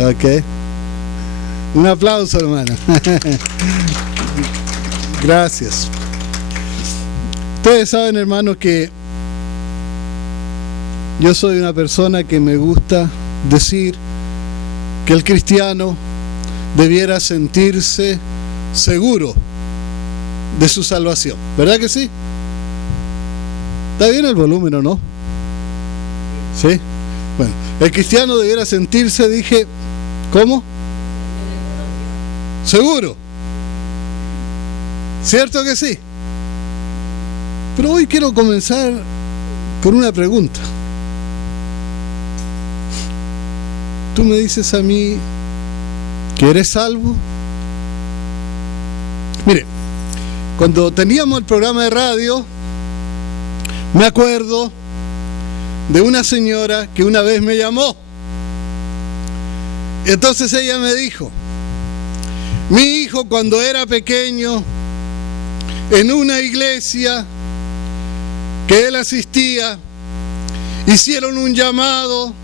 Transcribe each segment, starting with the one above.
Ok. Un aplauso, hermano. Gracias. Ustedes saben, hermanos, que yo soy una persona que me gusta decir que el cristiano debiera sentirse seguro de su salvación. ¿Verdad que sí? ¿Está bien el volumen o no? ¿Sí? Bueno, el cristiano debiera sentirse, dije, ¿cómo? Seguro. ¿Cierto que sí? Pero hoy quiero comenzar con una pregunta. Tú me dices a mí que eres salvo. Mire, cuando teníamos el programa de radio, me acuerdo de una señora que una vez me llamó. Entonces ella me dijo: mi hijo, cuando era pequeño, en una iglesia que él asistía, hicieron un llamado,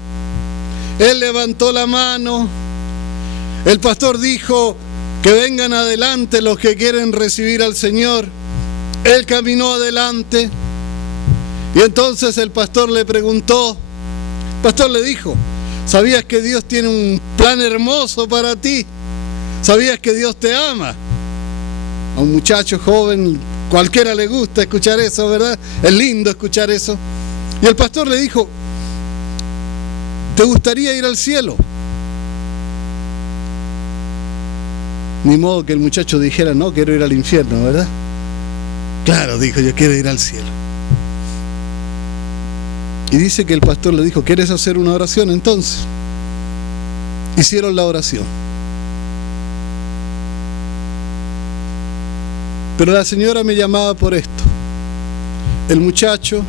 él levantó la mano, el pastor dijo que vengan adelante los que quieren recibir al Señor. Él caminó adelante y entonces el pastor le preguntó, el pastor le dijo: ¿sabías que Dios tiene un plan hermoso para ti? ¿Sabías que Dios te ama? A un muchacho joven, cualquiera le gusta escuchar eso, ¿verdad? Es lindo escuchar eso. Y el pastor le dijo: ¿te gustaría ir al cielo? Ni modo que el muchacho dijera: no, quiero ir al infierno, ¿verdad? Claro, dijo, yo quiero ir al cielo. Y dice que el pastor le dijo: ¿quieres hacer una oración entonces? Hicieron la oración. Pero la señora me llamaba por esto. El muchacho,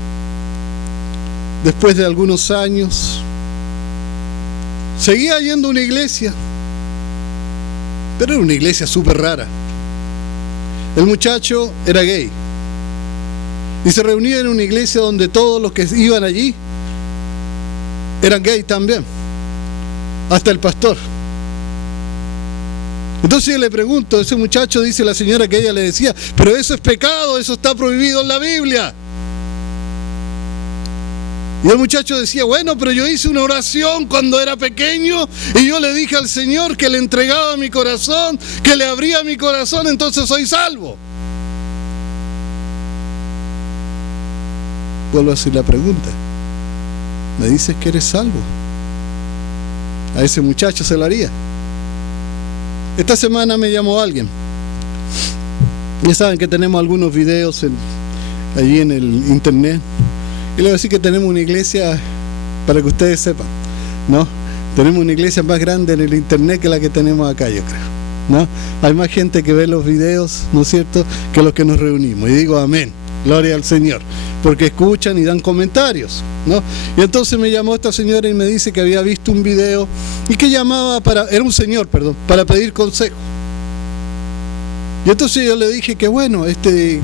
después de algunos años, seguía yendo a una iglesia, pero era una iglesia súper rara. El muchacho era gay y se reunía en una iglesia donde todos los que iban allí eran gay también, hasta el pastor. Entonces yo le pregunto, ese muchacho, dice la señora que ella le decía: pero eso es pecado, eso está prohibido en la Biblia. Y el muchacho decía: bueno, pero yo hice una oración cuando era pequeño y yo le dije al Señor que le entregaba mi corazón, que le abría mi corazón, entonces soy salvo. Vuelvo a hacer la pregunta: ¿me dices que eres salvo? A ese muchacho se lo haría. Esta semana me llamó alguien. Ya saben que tenemos algunos videos allí en el internet. Y le voy a decir que tenemos una iglesia, para que ustedes sepan, ¿no? Tenemos una iglesia más grande en el internet que la que tenemos acá, yo creo, ¿no? Hay más gente que ve los videos, ¿no es cierto?, que los que nos reunimos. Y digo amén, gloria al Señor, porque escuchan y dan comentarios, ¿no? Y entonces me llamó esta señora y me dice que había visto un video y que llamaba era un señor, perdón, para pedir consejo. Y entonces yo le dije que bueno, ¿en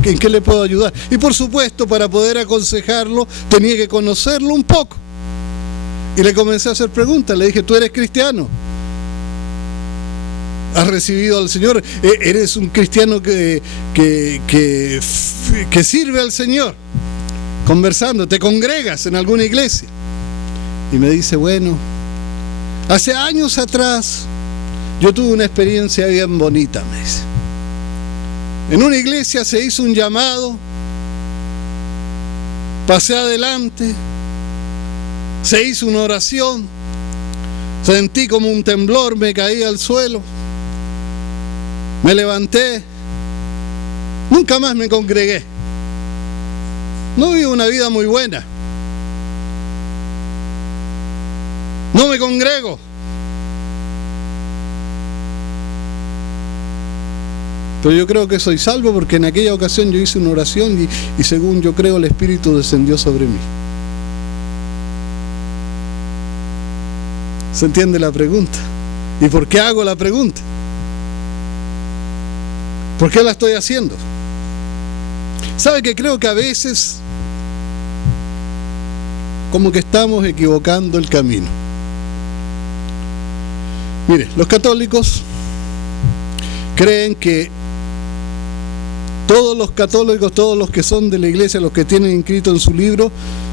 qué le puedo ayudar? Y por supuesto, para poder aconsejarlo, tenía que conocerlo un poco. Y le comencé a hacer preguntas. Le dije: ¿tú eres cristiano? ¿Has recibido al Señor? ¿Eres un cristiano que sirve al Señor? Conversando, ¿te congregas en alguna iglesia? Y me dice: bueno, hace años atrás yo tuve una experiencia bien bonita, me dice. En una iglesia se hizo un llamado, pasé adelante, se hizo una oración, sentí como un temblor, me caí al suelo, me levanté, nunca más me congregué. No vivo una vida muy buena, no me congrego. Pero yo creo que soy salvo porque en aquella ocasión yo hice una oración y según yo creo el Espíritu descendió sobre mí. ¿Se entiende la pregunta? ¿Y por qué hago la pregunta? ¿Por qué la estoy haciendo? ¿Sabe que creo que a veces como que estamos equivocando el camino? Mire, los católicos creen que todos los católicos, todos los que son de la iglesia, los que tienen inscrito en su libro,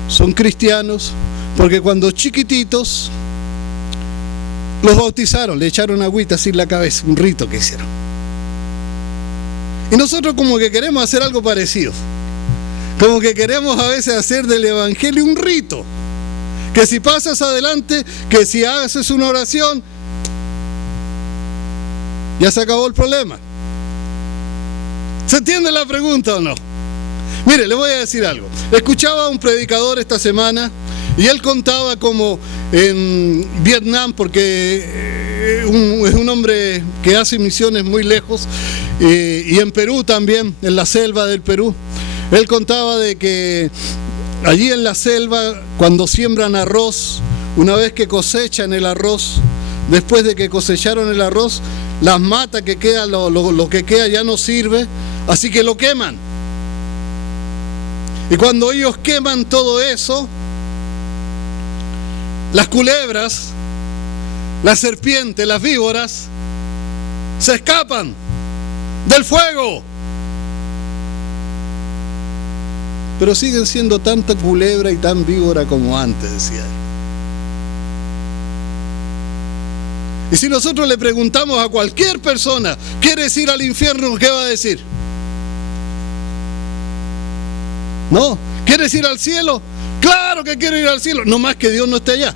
son cristianos, porque cuando chiquititos los bautizaron, le echaron agüita así en la cabeza, un rito que hicieron. Y nosotros como que queremos hacer algo parecido. Como que queremos a veces hacer del evangelio un rito. Que si pasas adelante, que si haces una oración, ya se acabó el problema. ¿Se entiende la pregunta o no? Mire, le voy a decir algo. Escuchaba a un predicador esta semana y él contaba como en Vietnam, porque es un hombre que hace misiones muy lejos, y en Perú también, en la selva del Perú. Él contaba de que allí en la selva, cuando siembran arroz, una vez que cosechan el arroz, después de que cosecharon el arroz, las matas que queda, lo que queda ya no sirve, así que lo queman. Y cuando ellos queman todo eso, las culebras, las serpientes, las víboras, se escapan del fuego. Pero siguen siendo tanta culebra y tan víbora como antes, decía él. Y si nosotros le preguntamos a cualquier persona, ¿quieres ir al infierno? ¿Qué va a decir? No. ¿Quieres ir al cielo? Claro que quiero ir al cielo, no más que Dios no esté allá.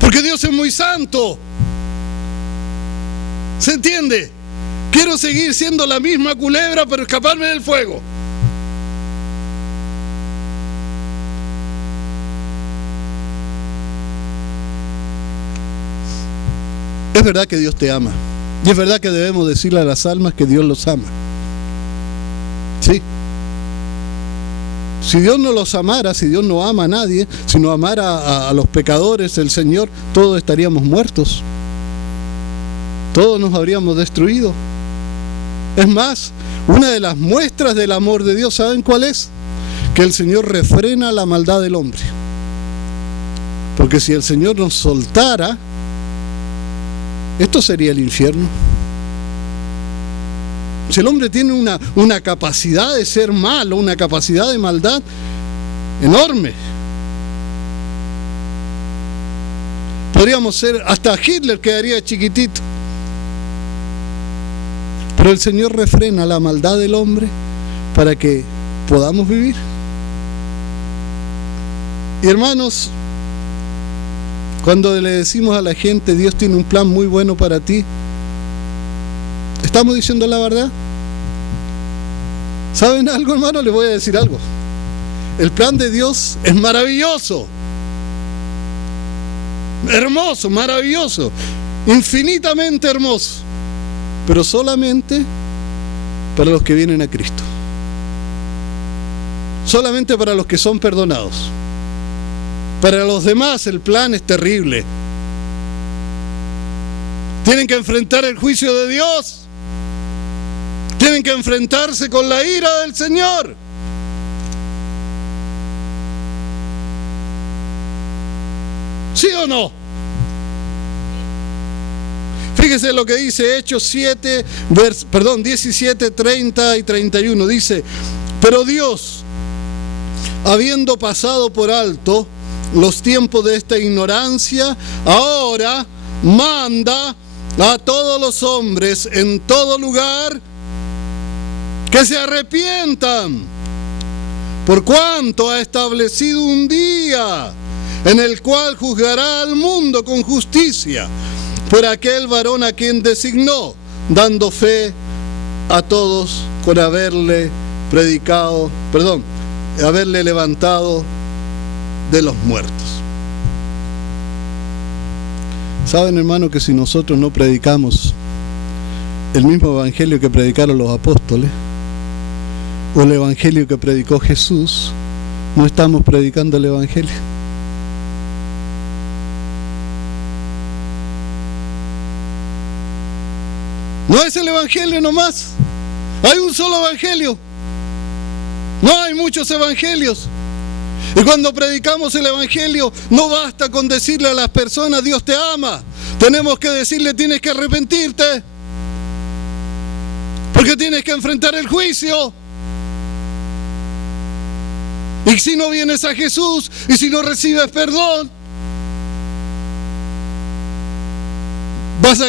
Porque Dios es muy santo. ¿Se entiende? Quiero seguir siendo la misma culebra, pero escaparme del fuego. Es verdad que Dios te ama. Y es verdad que debemos decirle a las almas que Dios los ama. Sí. Si Dios no los amara, si Dios no ama a nadie, si no amara a los pecadores, el Señor, todos estaríamos muertos. Todos nos habríamos destruido. Es más, una de las muestras del amor de Dios, ¿saben cuál es? Que el Señor refrena la maldad del hombre. Porque si el Señor nos soltara, esto sería el infierno. Si el hombre tiene una capacidad de ser malo, una capacidad de maldad enorme. Podríamos ser, hasta Hitler quedaría chiquitito. Pero el Señor refrena la maldad del hombre para que podamos vivir. Y hermanos, cuando le decimos a la gente, Dios tiene un plan muy bueno para ti, ¿estamos diciendo la verdad? ¿Saben algo, hermano? Les voy a decir algo. El plan de Dios es maravilloso. Hermoso, maravilloso. Infinitamente hermoso. Pero solamente para los que vienen a Cristo. Solamente para los que son perdonados. Para los demás el plan es terrible. Tienen que enfrentar el juicio de Dios. Tienen que enfrentarse con la ira del Señor. ¿Sí o no? Fíjese lo que dice Hechos 17, 30 y 31. Dice, pero Dios, habiendo pasado por alto los tiempos de esta ignorancia, ahora manda a todos los hombres en todo lugar que se arrepientan, por cuanto ha establecido un día en el cual juzgará al mundo con justicia por aquel varón a quien designó, dando fe a todos con haberle levantado de los muertos. Saben, hermano, que si nosotros no predicamos el mismo evangelio que predicaron los apóstoles, o el evangelio que predicó Jesús, no estamos predicando el evangelio. No es el evangelio nomás. Hay un solo evangelio. No hay muchos evangelios. Y cuando predicamos el Evangelio, no basta con decirle a las personas, Dios te ama. Tenemos que decirle, tienes que arrepentirte. Porque tienes que enfrentar el juicio. Y si no vienes a Jesús, y si no recibes perdón, vas a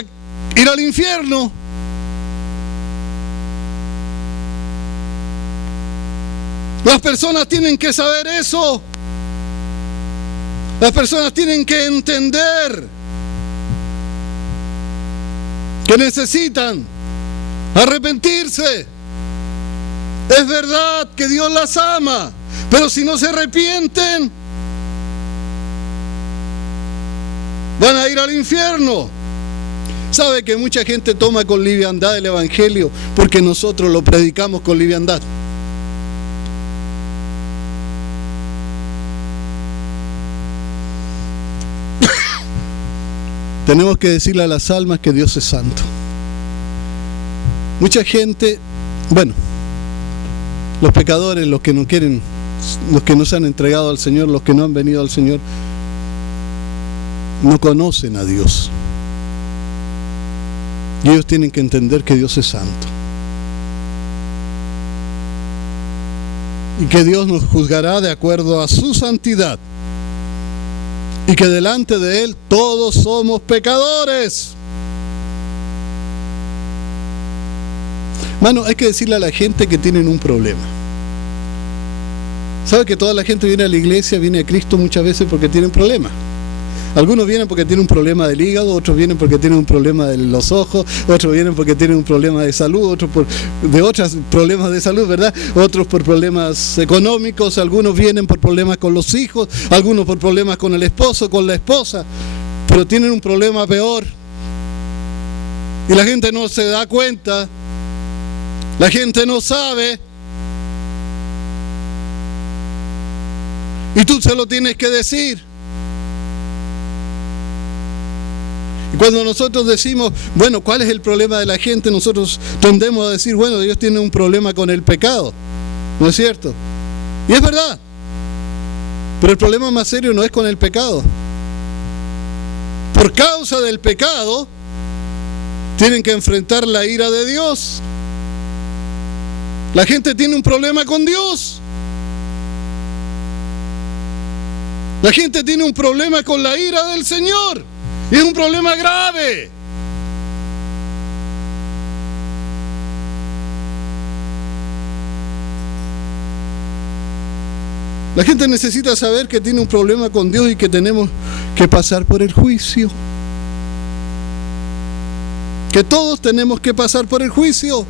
ir al infierno. Las personas tienen que saber eso. Las personas tienen que entender que necesitan arrepentirse. Es verdad que Dios las ama, pero si no se arrepienten, van a ir al infierno. ¿Sabe que mucha gente toma con liviandad el Evangelio porque nosotros lo predicamos con liviandad? Tenemos que decirle a las almas que Dios es santo. Mucha gente, los pecadores, los que no quieren, los que no se han entregado al Señor, los que no han venido al Señor, no conocen a Dios. Y ellos tienen que entender que Dios es santo. Y que Dios nos juzgará de acuerdo a su santidad. Y que delante de Él todos somos pecadores. Mano, hay que decirle a la gente que tienen un problema. ¿Sabe que toda la gente viene a la iglesia, viene a Cristo muchas veces porque tienen problemas? Algunos vienen porque tienen un problema del hígado, otros vienen porque tienen un problema de los ojos, otros vienen porque tienen un problema de salud, otros de otros problemas de salud, ¿verdad? Otros por problemas económicos, algunos vienen por problemas con los hijos, algunos por problemas con el esposo, con la esposa, pero tienen un problema peor. Y la gente no se da cuenta, la gente no sabe, y tú se lo tienes que decir. Y cuando nosotros decimos, ¿cuál es el problema de la gente? Nosotros tendemos a decir, Dios tiene un problema con el pecado. ¿No es cierto? Y es verdad. Pero el problema más serio no es con el pecado. Por causa del pecado, tienen que enfrentar la ira de Dios. La gente tiene un problema con Dios. La gente tiene un problema con la ira del Señor. Y es un problema grave. La gente necesita saber que tiene un problema con Dios y que tenemos que pasar por el juicio. Que todos tenemos que pasar por el juicio.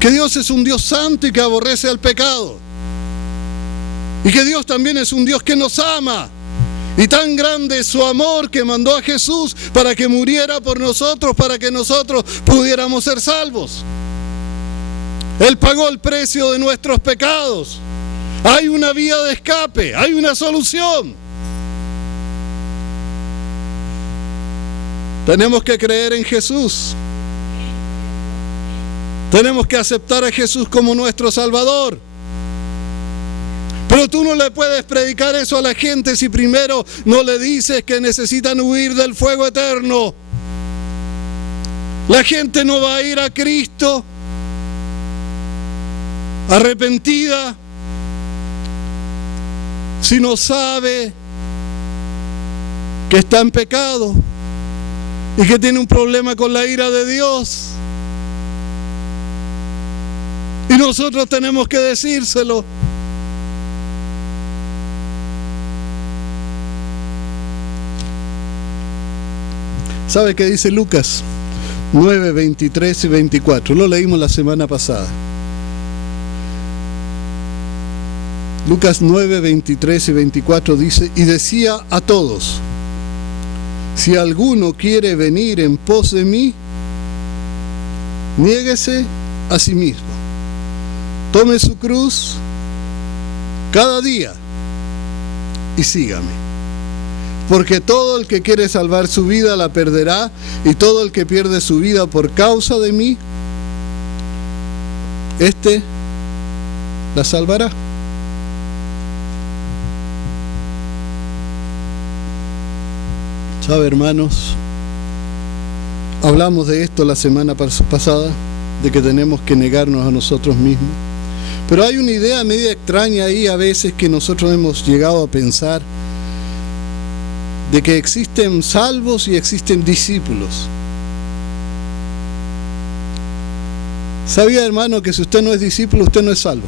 Que Dios es un Dios santo y que aborrece al pecado. Y que Dios también es un Dios que nos ama. Y tan grande es su amor que mandó a Jesús para que muriera por nosotros, para que nosotros pudiéramos ser salvos. Él pagó el precio de nuestros pecados. Hay una vía de escape, hay una solución. Tenemos que creer en Jesús. Tenemos que aceptar a Jesús como nuestro Salvador. Pero tú no le puedes predicar eso a la gente si primero no le dices que necesitan huir del fuego eterno. La gente no va a ir a Cristo arrepentida si no sabe que está en pecado y que tiene un problema con la ira de Dios. Y nosotros tenemos que decírselo. ¿Sabe qué dice Lucas 9, 23 y 24? Lo leímos la semana pasada. Lucas 9, 23 y 24 dice: y decía a todos, si alguno quiere venir en pos de mí, niéguese a sí mismo, tome su cruz cada día y sígame. Porque todo el que quiere salvar su vida la perderá, y todo el que pierde su vida por causa de mí, la salvará. ¿Sabe, hermanos? Hablamos de esto la semana pasada, de que tenemos que negarnos a nosotros mismos. Pero hay una idea media extraña ahí a veces que nosotros hemos llegado a pensar, de que existen salvos y existen discípulos. ¿Sabía, hermano, que si usted no es discípulo, usted no es salvo?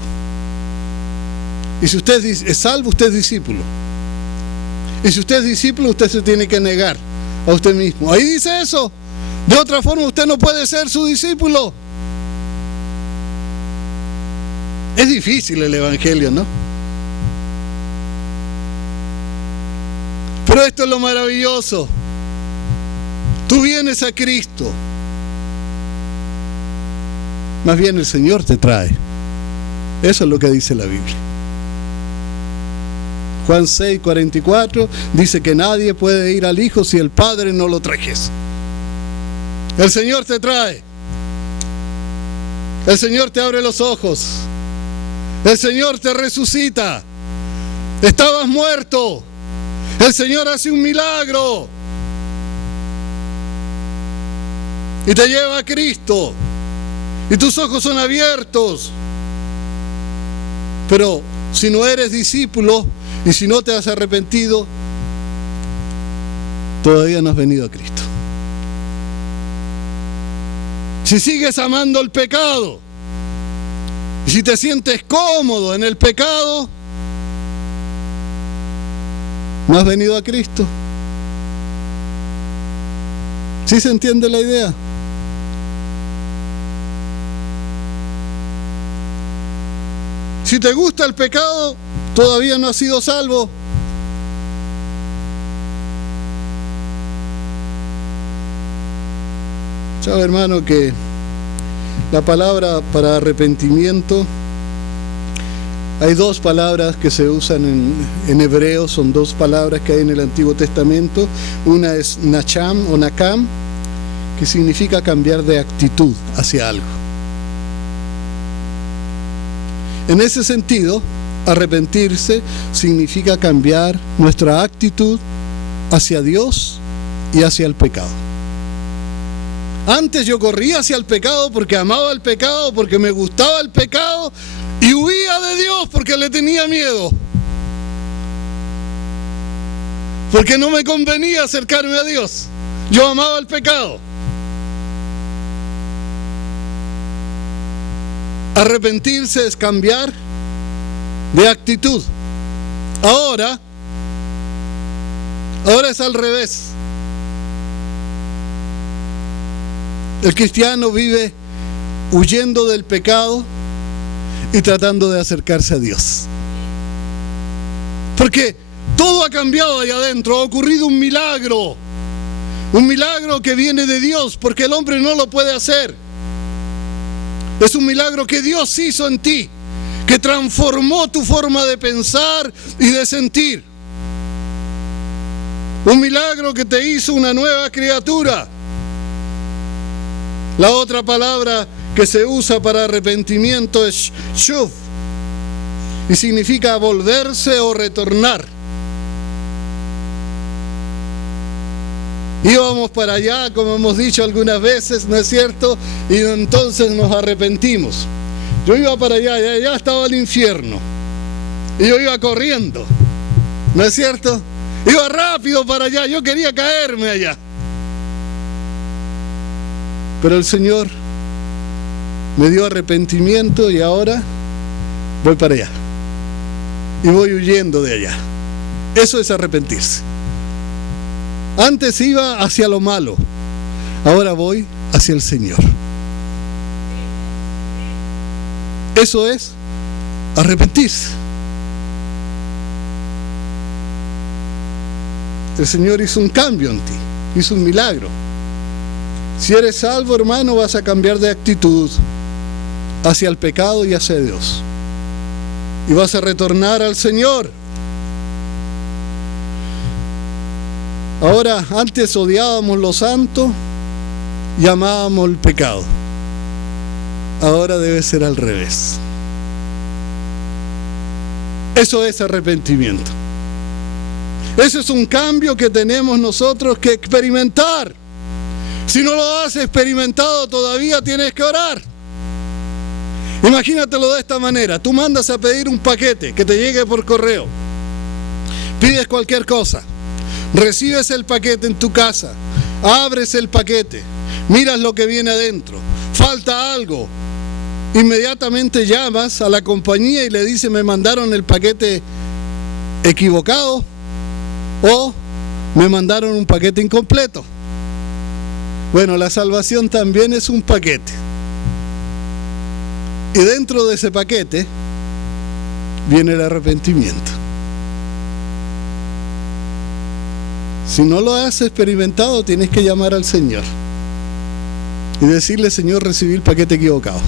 Y si usted es salvo, usted es discípulo. Y si usted es discípulo, usted se tiene que negar a usted mismo. Ahí dice eso. De otra forma, usted no puede ser su discípulo. Es difícil el evangelio, ¿no? Pero esto es lo maravilloso. Tú vienes a Cristo. Más bien el Señor te trae. Eso es lo que dice la Biblia. Juan 6:44 dice que nadie puede ir al Hijo si el Padre no lo trajese. El Señor te trae. El Señor te abre los ojos. El Señor te resucita. Estabas muerto. El Señor hace un milagro. Y te lleva a Cristo. Y tus ojos son abiertos. Pero si no eres discípulo y si no te has arrepentido, todavía no has venido a Cristo. Si sigues amando el pecado, y si te sientes cómodo en el pecado, no has venido a Cristo. ¿Sí se entiende la idea? Si te gusta el pecado, todavía no has sido salvo. Sabe, hermano, que la palabra para arrepentimiento, hay dos palabras que se usan en hebreo, son dos palabras que hay en el Antiguo Testamento. Una es nacham o nakam, que significa cambiar de actitud hacia algo. En ese sentido, arrepentirse significa cambiar nuestra actitud hacia Dios y hacia el pecado. Antes yo corría hacia el pecado porque amaba el pecado, porque me gustaba el pecado, y huía de Dios porque le tenía miedo. Porque no me convenía acercarme a Dios. Yo amaba el pecado. Arrepentirse es cambiar de actitud. Ahora es al revés. El cristiano vive huyendo del pecado y tratando de acercarse a Dios. Porque todo ha cambiado allá adentro, ha ocurrido un milagro que viene de Dios, porque el hombre no lo puede hacer. Es un milagro que Dios hizo en ti, que transformó tu forma de pensar y de sentir. Un milagro que te hizo una nueva criatura. La otra palabra que se usa para arrepentimiento es shuv, y significa volverse o retornar. Íbamos para allá, como hemos dicho algunas veces, ¿no es cierto? Y entonces nos arrepentimos. Yo iba para allá y allá estaba el infierno. Y yo iba corriendo, ¿no es cierto? Iba rápido para allá, yo quería caerme allá. Pero el Señor me dio arrepentimiento y ahora voy para allá. Y voy huyendo de allá. Eso es arrepentirse. Antes iba hacia lo malo, ahora voy hacia el Señor. Eso es arrepentirse. El Señor hizo un cambio en ti, hizo un milagro. Si eres salvo, hermano, vas a cambiar de actitud hacia el pecado y hacia Dios. Y vas a retornar al Señor. Ahora, antes odiábamos lo santo y amábamos el pecado. Ahora debe ser al revés. Eso es arrepentimiento. Ese es un cambio que tenemos nosotros que experimentar. Si no lo has experimentado todavía, tienes que orar. Imagínatelo de esta manera. Tú mandas a pedir un paquete que te llegue por correo. Pides cualquier cosa. Recibes el paquete en tu casa. Abres el paquete. Miras lo que viene adentro. Falta algo. Inmediatamente llamas a la compañía y le dices: me mandaron el paquete equivocado o me mandaron un paquete incompleto. Bueno, la salvación también es un paquete. Y dentro de ese paquete viene el arrepentimiento. Si no lo has experimentado, tienes que llamar al Señor y decirle: Señor, recibí el paquete equivocado.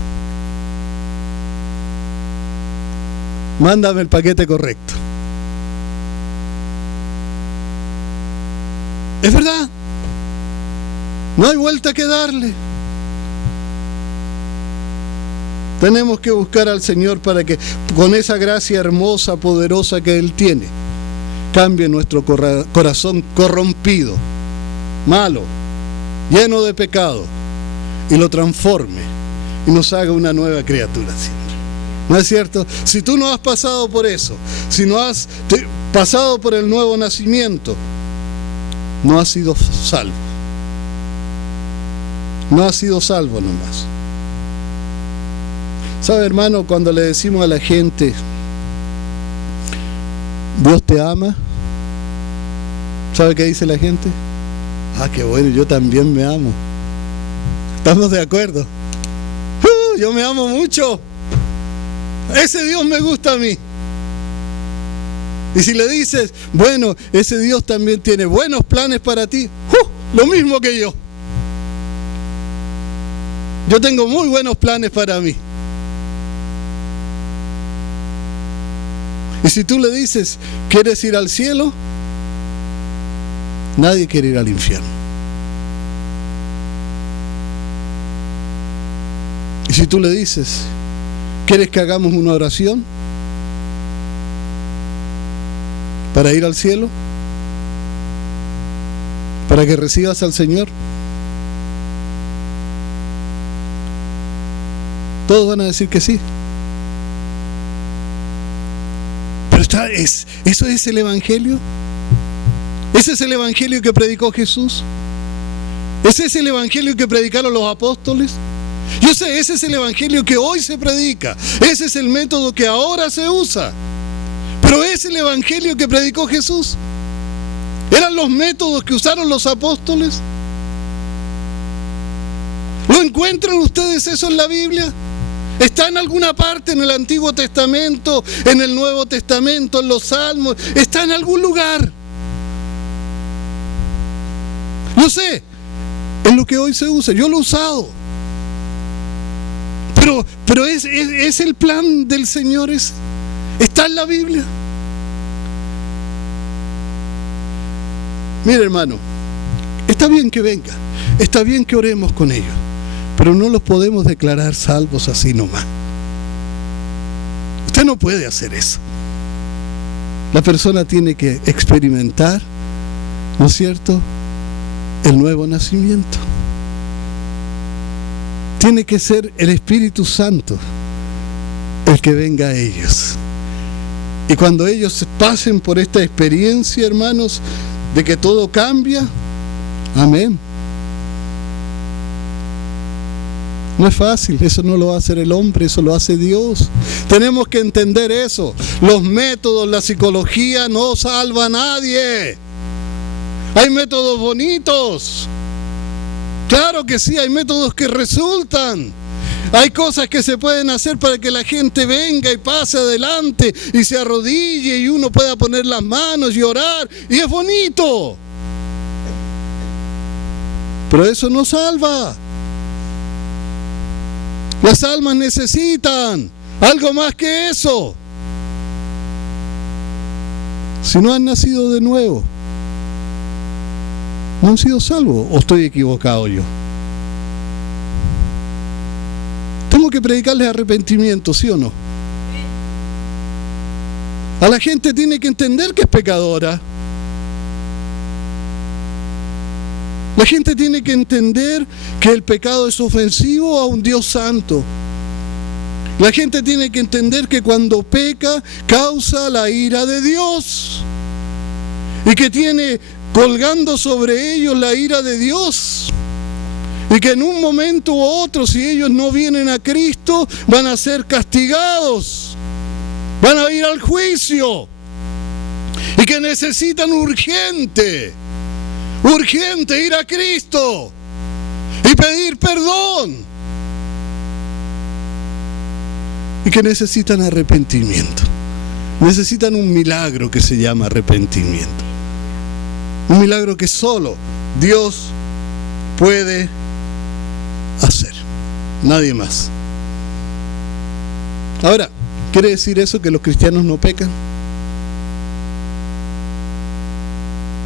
Mándame el paquete correcto. Es verdad. No hay vuelta que darle. Tenemos que buscar al Señor para que, con esa gracia hermosa, poderosa que Él tiene, cambie nuestro corazón corrompido, malo, lleno de pecado, y lo transforme y nos haga una nueva criatura siempre. ¿No es cierto? Si tú no has pasado por eso, si no has pasado por el nuevo nacimiento, no has sido salvo. No has sido salvo nomás. ¿Sabe, hermano? Cuando le decimos a la gente: Dios te ama, ¿sabe qué dice la gente? Ah, qué bueno, yo también me amo. ¿Estamos de acuerdo? Yo me amo mucho. Ese Dios me gusta a mí. Y si le dices: bueno, ese Dios también tiene buenos planes para ti, lo mismo que yo. Yo tengo muy buenos planes para mí. Y si tú le dices: ¿quieres ir al cielo? Nadie quiere ir al infierno. Y si tú le dices: ¿quieres que hagamos una oración para ir al cielo? ¿Para que recibas al Señor? Todos van a decir que sí. Pero ¿eso es el Evangelio? ¿Ese es el Evangelio que predicó Jesús? ¿Ese es el Evangelio que predicaron los apóstoles? Yo sé, ese es el Evangelio que hoy se predica. Ese es el método que ahora se usa. Pero ¿es el Evangelio que predicó Jesús? ¿Eran los métodos que usaron los apóstoles? ¿Lo encuentran ustedes eso en la Biblia? ¿Está en alguna parte en el Antiguo Testamento, en el Nuevo Testamento, en los Salmos? ¿Está en algún lugar? No sé, es lo que hoy se usa. Yo lo he usado. Pero es el plan del Señor. ¿Está en la Biblia? Mire, hermano, está bien que venga, está bien que oremos con ellos, pero no los podemos declarar salvos así nomás. Usted no puede hacer eso. La persona tiene que experimentar, ¿no es cierto?, el nuevo nacimiento. Tiene que ser el Espíritu Santo el que venga a ellos. Y cuando ellos pasen por esta experiencia, hermanos, de que todo cambia, amén. No es fácil, eso no lo va a hacer el hombre, eso lo hace Dios. Tenemos que entender eso. Los métodos, la psicología no salva a nadie. Hay métodos bonitos. Claro que sí, hay métodos que resultan. Hay cosas que se pueden hacer para que la gente venga y pase adelante y se arrodille y uno pueda poner las manos y orar. Y es bonito. Pero eso no salva. Las almas necesitan algo más que eso. Si no han nacido de nuevo, no han sido salvos. ¿O estoy equivocado yo? Tengo que predicarles arrepentimiento, ¿sí o no? A la gente tiene que entender que es pecadora. La gente tiene que entender que el pecado es ofensivo a un Dios santo. La gente tiene que entender que cuando peca causa la ira de Dios y que tiene colgando sobre ellos la ira de Dios y que en un momento u otro, si ellos no vienen a Cristo, van a ser castigados, van a ir al juicio y que necesitan urgente ir a Cristo y pedir perdón y que necesitan arrepentimiento. Necesitan un milagro que se llama arrepentimiento. Un milagro que solo Dios puede hacer. Nadie más. Ahora, ¿quiere decir eso que los cristianos no pecan?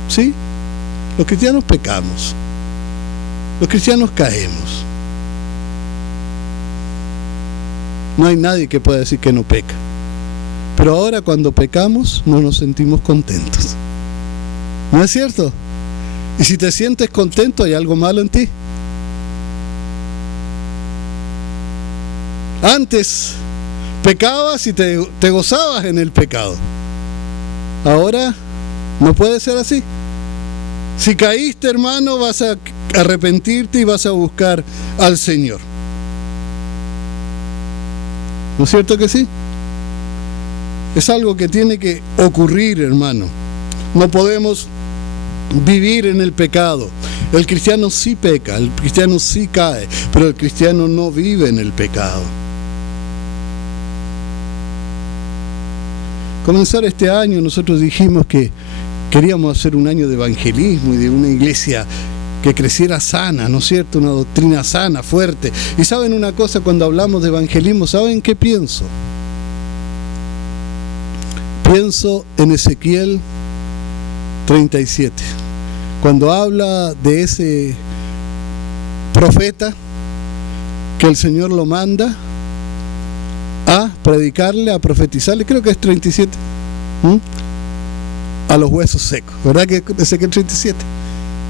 ¿Sí? Los cristianos pecamos. Los cristianos caemos. No hay nadie que pueda decir que no peca. Pero ahora cuando pecamos no nos sentimos contentos. ¿No es cierto? Y si te sientes contento, hay algo malo en ti. Antes pecabas y te gozabas en el pecado. Ahora no puede ser así. Si caíste, hermano, vas a arrepentirte y vas a buscar al Señor. ¿No es cierto que sí? Es algo que tiene que ocurrir, hermano. No podemos vivir en el pecado. El cristiano sí peca, el cristiano sí cae, pero el cristiano no vive en el pecado. Comenzar este año, nosotros dijimos que queríamos hacer un año de evangelismo y de una iglesia que creciera sana, ¿no es cierto? Una doctrina sana, fuerte. Y ¿saben una cosa? Cuando hablamos de evangelismo, ¿saben qué pienso? Pienso en Ezequiel 37. Cuando habla de ese profeta que el Señor lo manda a predicarle, a profetizarle, creo que es 37, a los huesos secos, ¿verdad que Ezequiel 37?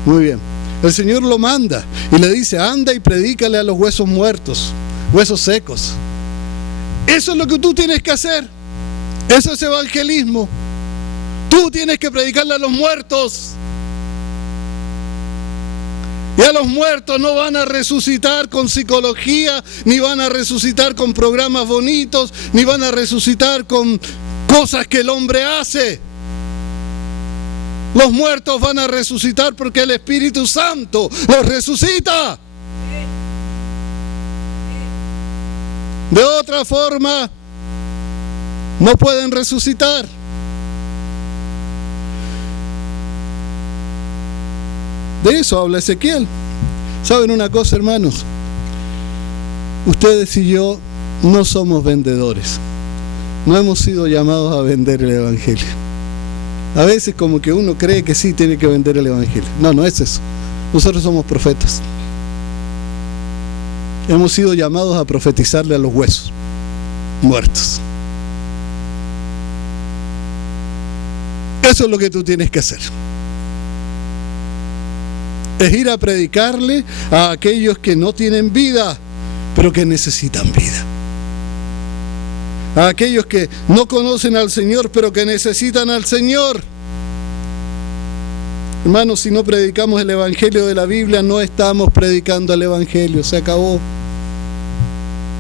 Muy bien. El Señor lo manda y le dice, anda y predícale a los huesos muertos, huesos secos. Eso es lo que tú tienes que hacer. Eso es evangelismo. Tú tienes que predicarle a los muertos. Y a los muertos no van a resucitar con psicología, ni van a resucitar con programas bonitos, ni van a resucitar con cosas que el hombre hace. Los muertos van a resucitar porque el Espíritu Santo los resucita. De otra forma, no pueden resucitar. De eso habla Ezequiel. ¿Saben una cosa, hermanos? Ustedes y yo no somos vendedores. No hemos sido llamados a vender el Evangelio. A veces como que uno cree que sí tiene que vender el Evangelio. No, no es eso. Nosotros somos profetas. Hemos sido llamados a profetizarle a los huesos muertos. Eso es lo que tú tienes que hacer. Es ir a predicarle a aquellos que no tienen vida, pero que necesitan vida. A aquellos que no conocen al Señor, pero que necesitan al Señor. Hermanos, si no predicamos el Evangelio de la Biblia, no estamos predicando el Evangelio, se acabó.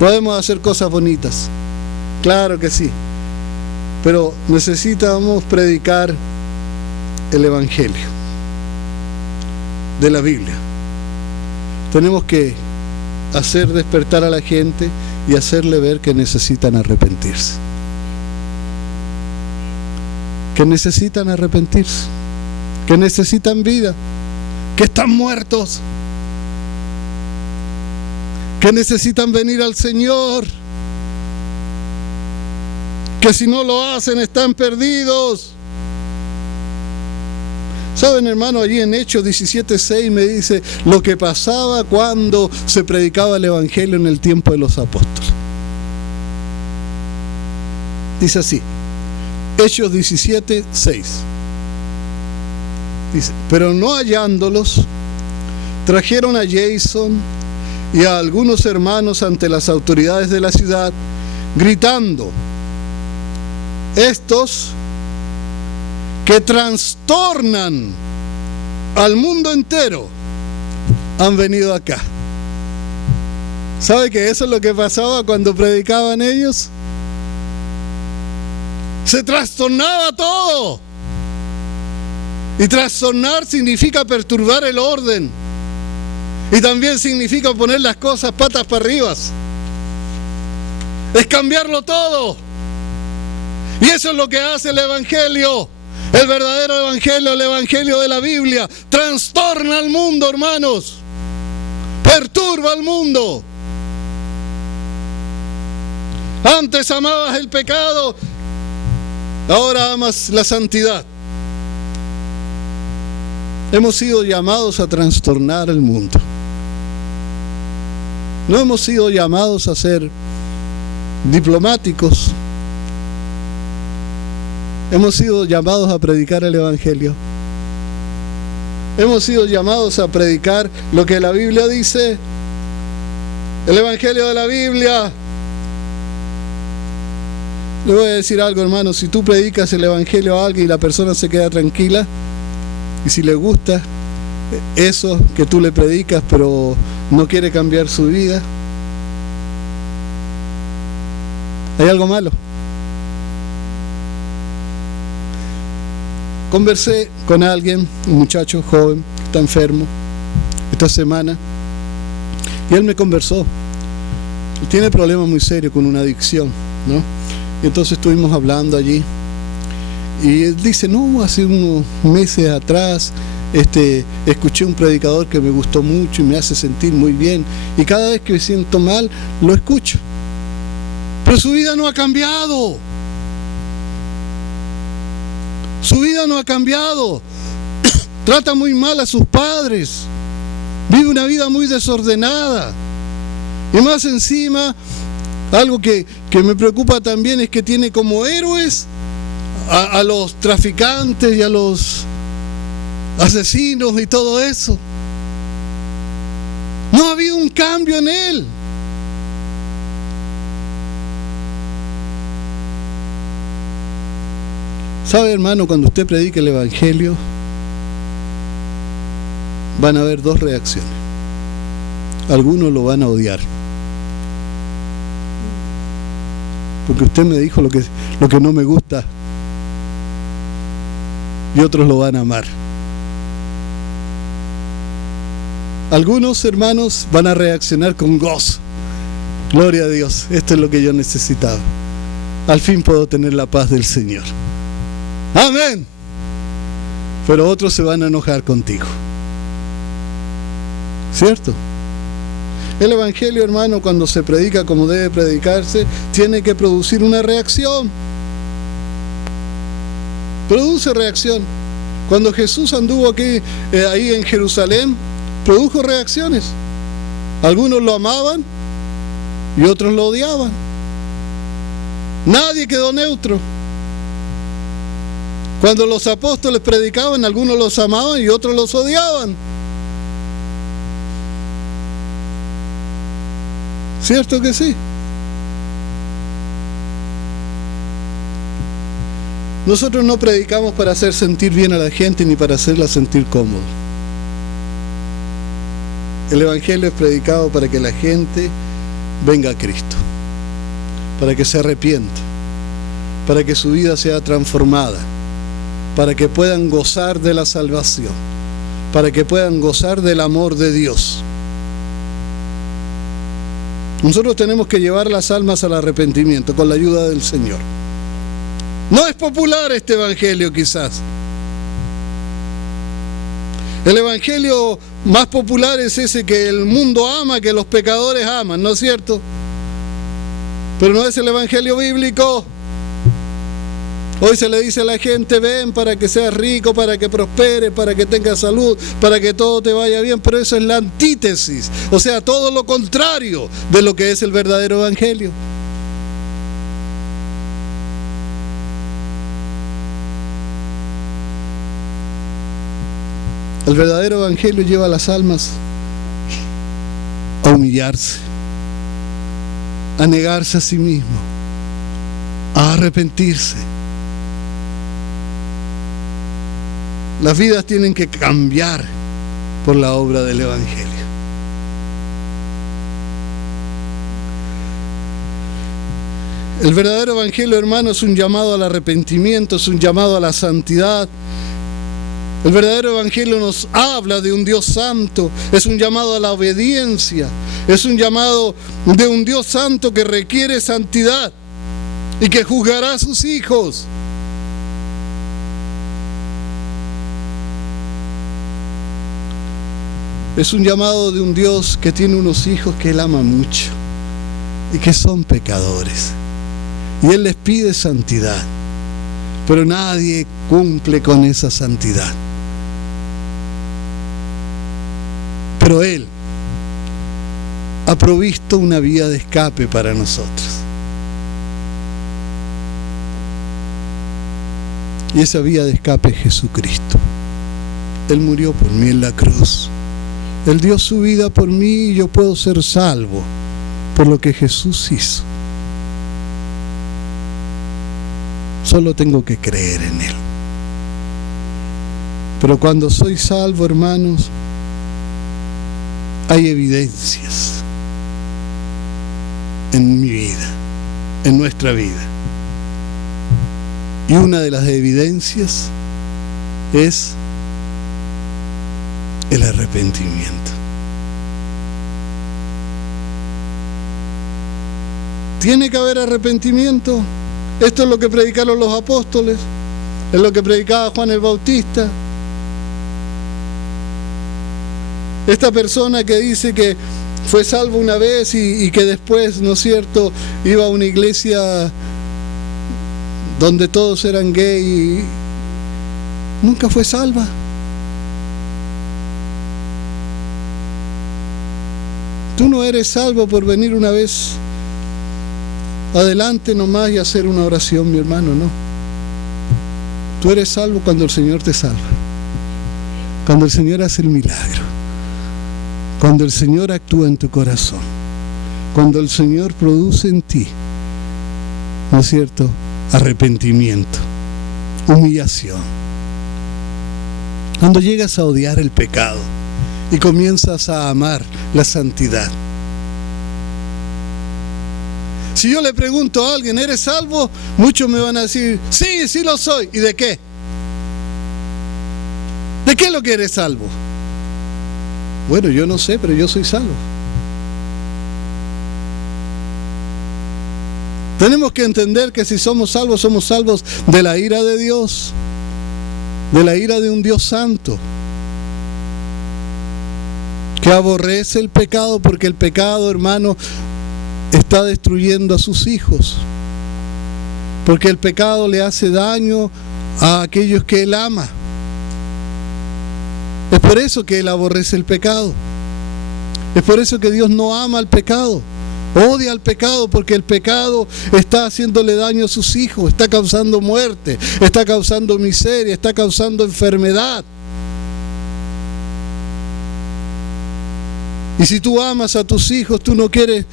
Podemos hacer cosas bonitas, claro que sí, pero necesitamos predicar el Evangelio de la Biblia. Tenemos que hacer despertar a la gente y hacerle ver que necesitan arrepentirse. Que necesitan arrepentirse. Que necesitan vida. Que están muertos. Que necesitan venir al Señor. Que si no lo hacen están perdidos. ¿Saben, hermano? Allí en Hechos 17:6 me dice lo que pasaba cuando se predicaba el Evangelio en el tiempo de los apóstoles. Dice así, Hechos 17:6. Dice, pero no hallándolos, trajeron a Jason y a algunos hermanos ante las autoridades de la ciudad, gritando: estos que trastornan al mundo entero han venido acá. ¿Sabe que eso es lo que pasaba cuando predicaban ellos? Se trastornaba todo. Y trastornar significa perturbar el orden. Y también significa poner las cosas patas para arriba. Es cambiarlo todo. Y eso es lo que hace el Evangelio. El verdadero Evangelio, el Evangelio de la Biblia. Trastorna al mundo, hermanos. Perturba al mundo. Antes amabas el pecado, ahora amas la santidad. Hemos sido llamados a trastornar el mundo. No hemos sido llamados a ser diplomáticos. Hemos sido llamados a predicar el Evangelio. Hemos sido llamados a predicar lo que la Biblia dice. El Evangelio de la Biblia. Le voy a decir algo, hermano. Si tú predicas el Evangelio a alguien y la persona se queda tranquila, y si le gusta eso que tú le predicas, pero no quiere cambiar su vida, hay algo malo. Conversé con alguien, un muchacho joven, que está enfermo, esta semana, y él me conversó. Él tiene problemas muy serios con una adicción, ¿no? Y entonces estuvimos hablando allí. Y él dice: no, hace unos meses atrás escuché un predicador que me gustó mucho y me hace sentir muy bien. Y cada vez que me siento mal, lo escucho. Pero su vida no ha cambiado. Su vida no ha cambiado. Trata muy mal a sus padres. Vive una vida muy desordenada. Y más encima, algo que me preocupa también es que tiene como héroes a los traficantes y a los asesinos y todo eso. No ha habido un cambio en él. ¿Sabe, hermano? Cuando usted predique el Evangelio, van a haber dos reacciones. Algunos lo van a odiar, porque usted me dijo lo que no me gusta, y otros lo van a amar. Algunos hermanos van a reaccionar con gozo. Gloria a Dios, esto es lo que yo necesitaba. Al fin puedo tener la paz del Señor. Amén. Pero otros se van a enojar contigo. ¿Cierto? El Evangelio, hermano, cuando se predica como debe predicarse, tiene que producir una reacción. Produce reacción. Cuando Jesús anduvo aquí, ahí en Jerusalén, produjo reacciones. Algunos lo amaban y otros lo odiaban. Nadie quedó neutro. Cuando los apóstoles predicaban, algunos los amaban y otros los odiaban. ¿Cierto que sí? Nosotros no predicamos para hacer sentir bien a la gente ni para hacerla sentir cómoda. El Evangelio es predicado para que la gente venga a Cristo, para que se arrepienta, para que su vida sea transformada, para que puedan gozar de la salvación, para que puedan gozar del amor de Dios. Nosotros tenemos que llevar las almas al arrepentimiento con la ayuda del Señor. No es popular este Evangelio, quizás. El Evangelio más popular es ese que el mundo ama, que los pecadores aman, ¿no es cierto? Pero no es el Evangelio bíblico. Hoy se le dice a la gente: ven para que seas rico, para que prosperes, para que tengas salud, para que todo te vaya bien. Pero eso es la antítesis, o sea, todo lo contrario de lo que es el verdadero Evangelio. El verdadero Evangelio lleva a las almas humillarse, a negarse a sí mismo, a arrepentirse. Las vidas tienen que cambiar por la obra del Evangelio. El verdadero Evangelio, hermano, es un llamado al arrepentimiento, es un llamado a la santidad. El verdadero Evangelio nos habla de un Dios santo, es un llamado a la obediencia, es un llamado de un Dios santo que requiere santidad y que juzgará a sus hijos. Es un llamado de un Dios que tiene unos hijos que Él ama mucho y que son pecadores. Y Él les pide santidad, pero nadie cumple con esa santidad. Pero Él ha provisto una vía de escape para nosotros. Y esa vía de escape es Jesucristo. Él murió por mí en la cruz. Él dio su vida por mí y yo puedo ser salvo por lo que Jesús hizo. Solo tengo que creer en Él. Pero cuando soy salvo, hermanos, hay evidencias en mi vida, en nuestra vida. Y una de las evidencias es el arrepentimiento. ¿Tiene que haber arrepentimiento? Esto es lo que predicaron los apóstoles, es lo que predicaba Juan el Bautista. Esta persona que dice que fue salvo una vez y que después, ¿no es cierto?, iba a una iglesia donde todos eran gay, nunca fue salva. Tú no eres salvo por venir una vez adelante nomás y hacer una oración, mi hermano, no. Tú eres salvo cuando el Señor te salva, cuando el Señor hace el milagro, cuando el Señor actúa en tu corazón, cuando el Señor produce en ti, ¿no es cierto?, arrepentimiento, humillación. Cuando llegas a odiar el pecado y comienzas a amar la santidad. Si yo le pregunto a alguien, ¿eres salvo?, muchos me van a decir, sí, sí lo soy. ¿Y de qué? ¿De qué es lo que eres salvo? Bueno, yo no sé, pero yo soy salvo. Tenemos que entender que si somos salvos de la ira de Dios, de la ira de un Dios santo, que aborrece el pecado, porque el pecado, hermano, está destruyendo a sus hijos, porque el pecado le hace daño a aquellos que Él ama. Es por eso que Él aborrece el pecado. Es por eso que Dios no ama al pecado, odia al pecado, porque el pecado está haciéndole daño a sus hijos, está causando muerte, está causando miseria, está causando enfermedad. Y si tú amas a tus hijos, tú no quieres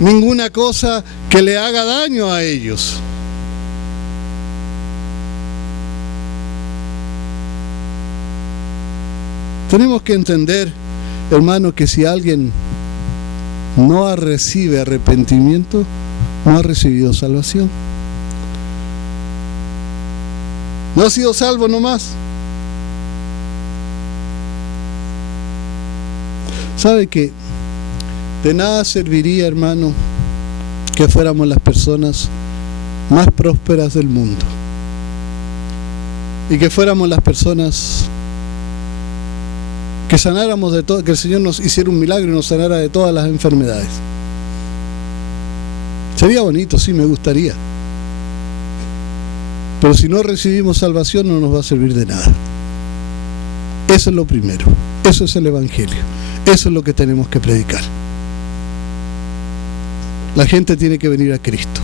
ninguna cosa que le haga daño a ellos. Tenemos que entender, hermano, que si alguien no recibe arrepentimiento, no ha recibido salvación. No ha sido salvo nomás. ¿Sabe que de nada serviría, hermano, que fuéramos las personas más prósperas del mundo y que fuéramos las personas que sanáramos de todo, que el Señor nos hiciera un milagro y nos sanara de todas las enfermedades? Sería bonito, sí, me gustaría, pero si no recibimos salvación no nos va a servir de nada. Eso es lo primero, eso es el Evangelio, eso es lo que tenemos que predicar. La gente tiene que venir a Cristo,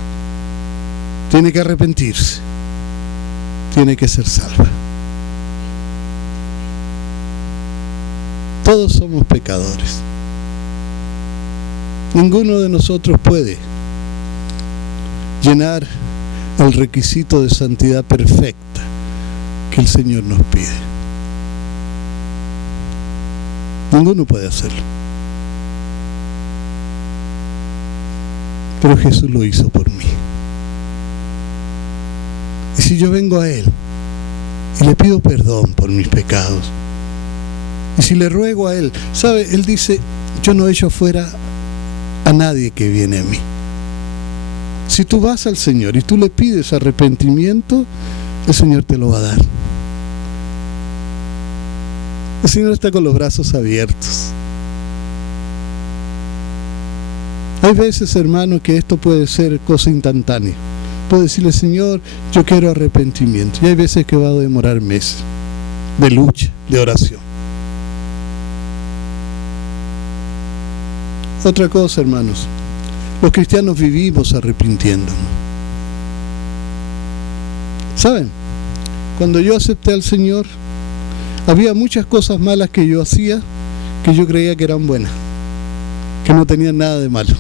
tiene que arrepentirse, tiene que ser salva. Todos somos pecadores. Ninguno de nosotros puede llenar el requisito de santidad perfecta que el Señor nos pide. Ninguno puede hacerlo. Pero Jesús lo hizo por mí. Y si yo vengo a Él y le pido perdón por mis pecados, y si le ruego a Él, ¿sabe? Él dice, yo no echo fuera a nadie que viene a mí. Si tú vas al Señor y tú le pides arrepentimiento, el Señor te lo va a dar. El Señor está con los brazos abiertos. Hay veces, hermano, que esto puede ser cosa instantánea. Puedo decirle, Señor, yo quiero arrepentimiento. Y hay veces que va a demorar meses de lucha, de oración. Otra cosa, hermanos, los cristianos vivimos arrepintiéndonos. ¿Saben? Cuando yo acepté al Señor, había muchas cosas malas que yo hacía que yo creía que eran buenas, que no tenían nada de malo.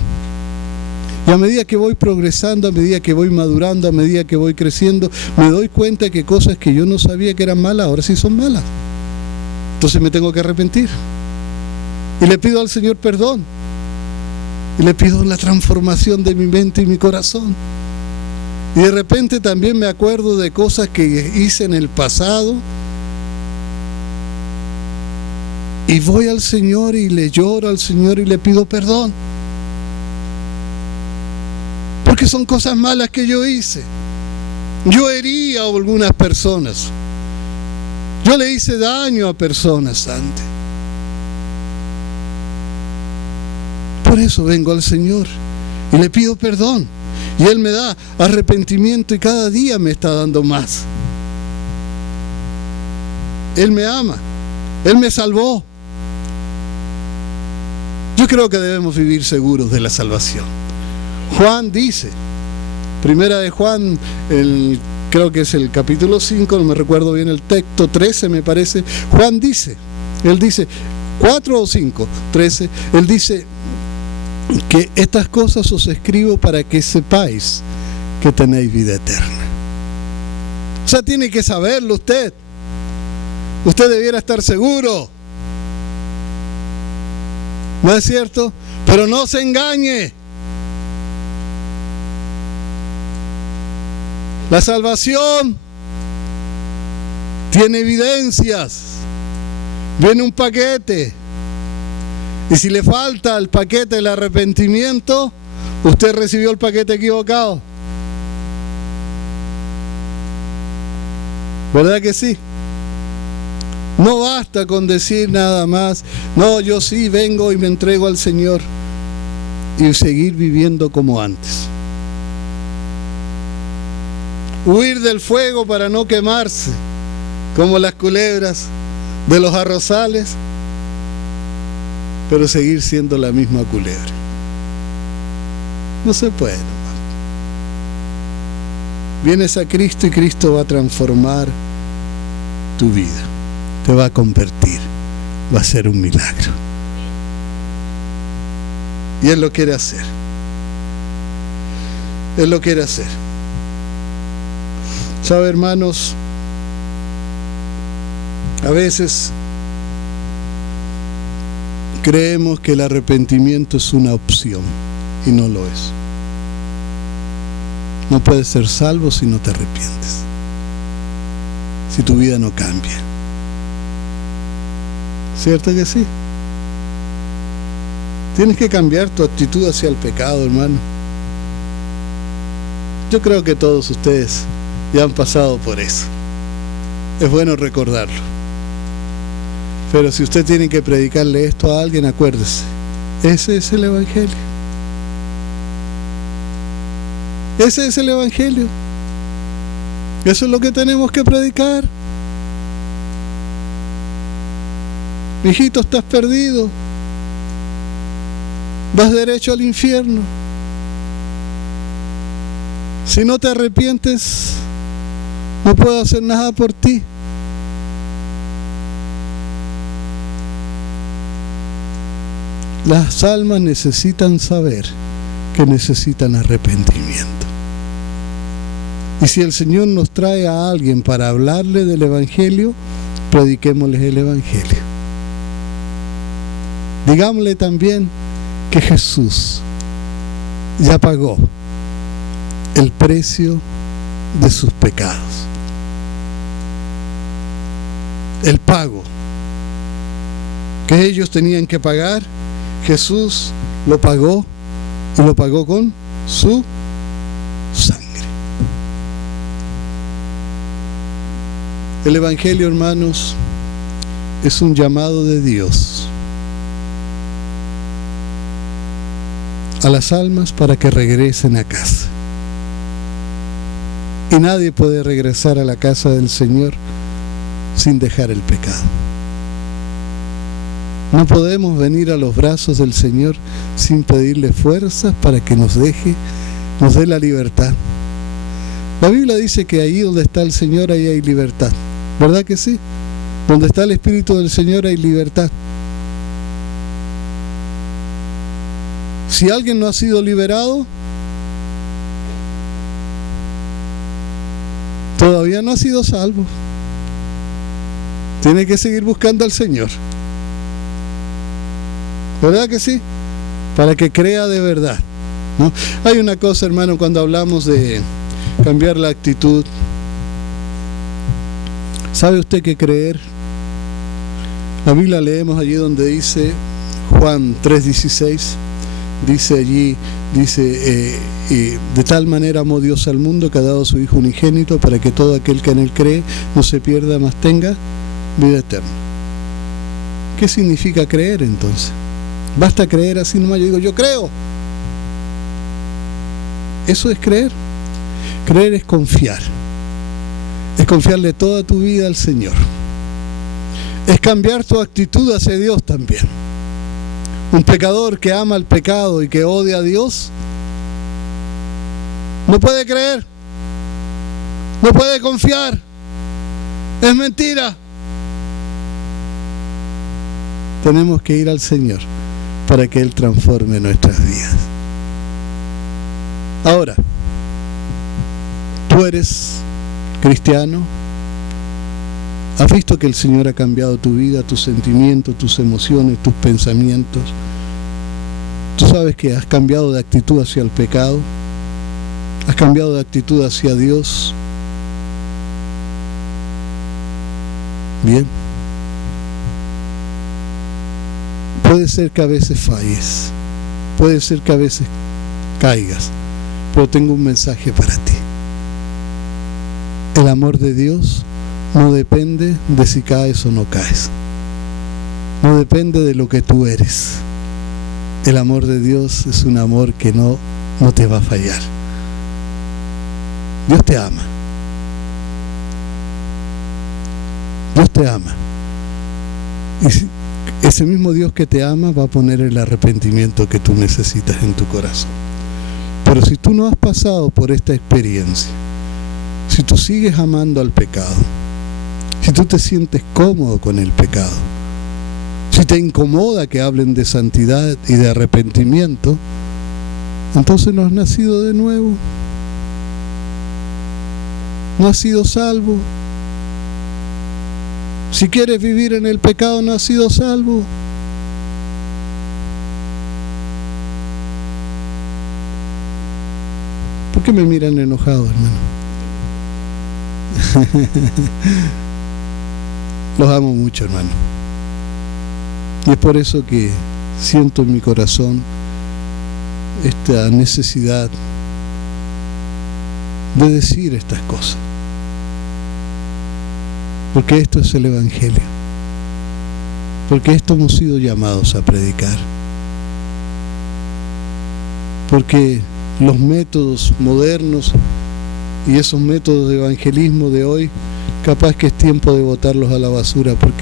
Y a medida que voy progresando, a medida que voy madurando, a medida que voy creciendo, me doy cuenta que cosas que yo no sabía que eran malas, ahora sí son malas. Entonces me tengo que arrepentir. Y le pido al Señor perdón. Y le pido la transformación de mi mente y mi corazón. Y de repente también me acuerdo de cosas que hice en el pasado. Y voy al Señor y le lloro al Señor y le pido perdón. Porque son cosas malas que yo hice. Yo herí a algunas personas. Yo le hice daño a personas antes. Por eso vengo al Señor y le pido perdón. Y Él me da arrepentimiento y cada día me está dando más. Él me ama. Él me salvó. Yo creo que debemos vivir seguros de la salvación. Juan dice, primera de Juan, creo que es el capítulo 5, no me recuerdo bien el texto, 13 me parece. Juan dice, él dice, 4 o 5, 13, él dice que estas cosas os escribo para que sepáis que tenéis vida eterna. O sea, tiene que saberlo usted. Usted debiera estar seguro. ¿No es cierto? Pero no se engañe. La salvación tiene evidencias. Viene un paquete. Y si le falta el paquete del arrepentimiento, usted recibió el paquete equivocado. ¿Verdad que sí? No basta con decir nada más, no, yo sí vengo y me entrego al Señor, y seguir viviendo como antes. Huir del fuego para no quemarse, como las culebras de los arrozales, pero seguir siendo la misma culebra. No se puede, hermano. Vienes a Cristo y Cristo va a transformar tu vida. Te va a convertir. Va a ser un milagro. Y Él lo quiere hacer. Él lo quiere hacer. ¿Sabe, hermanos? A veces creemos que el arrepentimiento es una opción y no lo es. No puedes ser salvo si no te arrepientes, si tu vida no cambia. ¿Cierto que sí? Tienes que cambiar tu actitud hacia el pecado, hermano. Yo creo que todos ustedes ya han pasado por eso. Es bueno recordarlo. Pero si usted tiene que predicarle esto a alguien, acuérdese, ese es el Evangelio. Ese es el Evangelio. Eso es lo que tenemos que predicar. Hijito, estás perdido. Vas derecho al infierno. Si no te arrepientes, no puedo hacer nada por ti. Las almas necesitan saber que necesitan arrepentimiento. Y si el Señor nos trae a alguien para hablarle del Evangelio, prediquémosles el Evangelio. Digámosle también que Jesús ya pagó el precio de sus pecados. El pago que ellos tenían que pagar, Jesús lo pagó, y lo pagó con su sangre. El Evangelio, hermanos, es un llamado de Dios a las almas para que regresen a casa. Y nadie puede regresar a la casa del Señor sin dejar el pecado. No podemos venir a los brazos del Señor sin pedirle fuerzas para que nos dé la libertad. La Biblia dice que ahí donde está el Señor, ahí hay libertad. ¿Verdad que sí? Donde está el Espíritu del Señor hay libertad. Si alguien no ha sido liberado, todavía no ha sido salvo. Tiene que seguir buscando al Señor. ¿Verdad que sí? Para que crea de verdad, ¿no? Hay una cosa, hermano, cuando hablamos de cambiar la actitud. ¿Sabe usted qué creer? La Biblia leemos allí donde dice, Juan 3:16, dice allí, de tal manera amó Dios al mundo que ha dado a su Hijo unigénito para que todo aquel que en él cree no se pierda, mas tenga vida eterna. ¿Qué significa creer entonces? Basta creer así nomás. Yo digo, yo creo. Eso es creer. Creer es confiar. Es confiarle toda tu vida al Señor. Es cambiar tu actitud hacia Dios también. Un pecador que ama el pecado y que odia a Dios no puede creer, no puede confiar. Es mentira. Tenemos que ir al Señor para que Él transforme nuestras vidas. Ahora, tú eres cristiano, has visto que el Señor ha cambiado tu vida, tus sentimientos, tus emociones, tus pensamientos. Tú sabes que has cambiado de actitud hacia el pecado, has cambiado de actitud hacia Dios. Bien. Puede ser que a veces falles, puede ser que a veces caigas, pero tengo un mensaje para ti. El amor de Dios no depende de si caes o no caes. No depende de lo que tú eres. El amor de Dios es un amor que no te va a fallar. Dios te ama. Dios te ama. Y ese mismo Dios que te ama va a poner el arrepentimiento que tú necesitas en tu corazón. Pero si tú no has pasado por esta experiencia, si tú sigues amando al pecado, si tú te sientes cómodo con el pecado, si te incomoda que hablen de santidad y de arrepentimiento, entonces no has nacido de nuevo, no has sido salvo. Si quieres vivir en el pecado, no has sido salvo. ¿Por qué me miran enojado, hermano? Los amo mucho, hermano. Y es por eso que siento en mi corazón esta necesidad de decir estas cosas. Porque esto es el Evangelio. Porque esto hemos sido llamados a predicar. Porque los métodos modernos y esos métodos de evangelismo de hoy, capaz que es tiempo de botarlos a la basura, porque